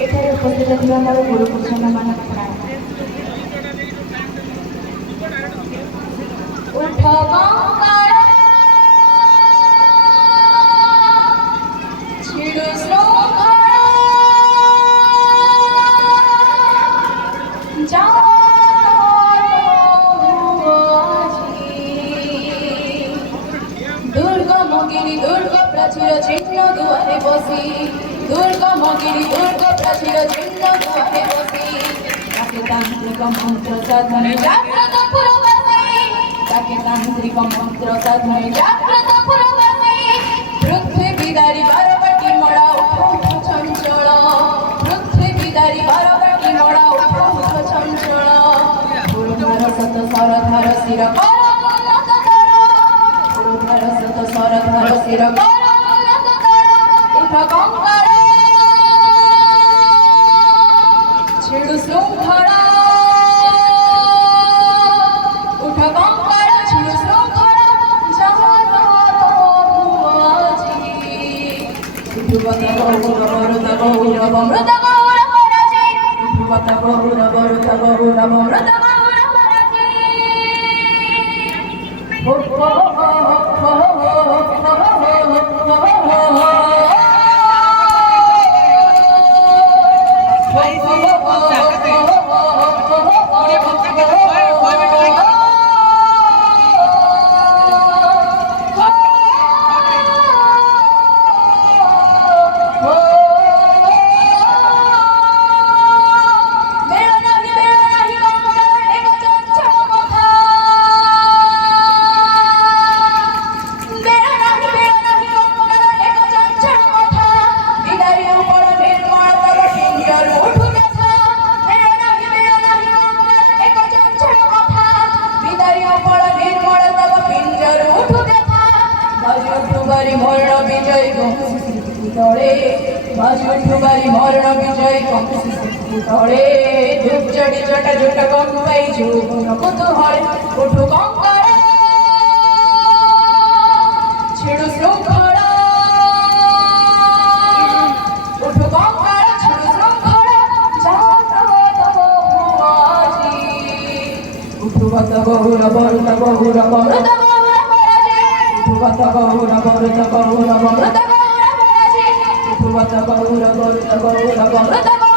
ଏଠାରେ ଉପସ୍ଥିତ ଥିବା ମୋର ଗୁରୁପୁରୁଷମାନଙ୍କୁ ପ୍ରଣାମ। ଉଠ କଙ୍କାଳ ଛିଡ଼ୁ ଶୃଙ୍ଖଳ ଯାଅ দুর্গমগিরি দুর্গ প্রাচীর চিহ্ন দুয়ারে বসি দুর্গমগিরি দুর্গ প্রাচীর চিহ্ন দুয়ারে বসি তাকে তান্ত্রিক মন্ত্র সাধনে জাগ্রত পুরবাসী তাকে তান্ত্রিক মন্ত্র সাধনে জাগ্রত পুরবাসী পৃথিবীদারি বারবাটি মড়া উঠ চঞ্চল পৃথিবীদারি বারবাটি মড়া উঠ চঞ্চল পুরধার শত সরধার শির সরধার শির উঠ কঙ্কাল ছিড়ু শৃঙ্খল উঠ কঙ্কাল ছিড়ু শৃঙ্খল উঠুবত গৌরব গৌরব মৃত গৌরব রাজি উঠুবত গৌরব গৌরব মৃত গৌরব রাজি মরণ বিজয় দলে বাজুঠুবারি মরণ বিজয় দলে ধূপ চড়ি চটা জোটা গঙ্গাই যৌবন কুতুহলে উঠু কঙ্কাল ছিড়ু শৃঙ্খল উঠু কঙ্কাল ছিড়ু শৃঙ্খল জাগ্রত ভুয়াজি উঠুবত গৌরব গৌরব মৃত উঠুবত গৌরব গৌরব মৃত গৌরব রাজি উঠুবত গৌরব গৌরব মৃত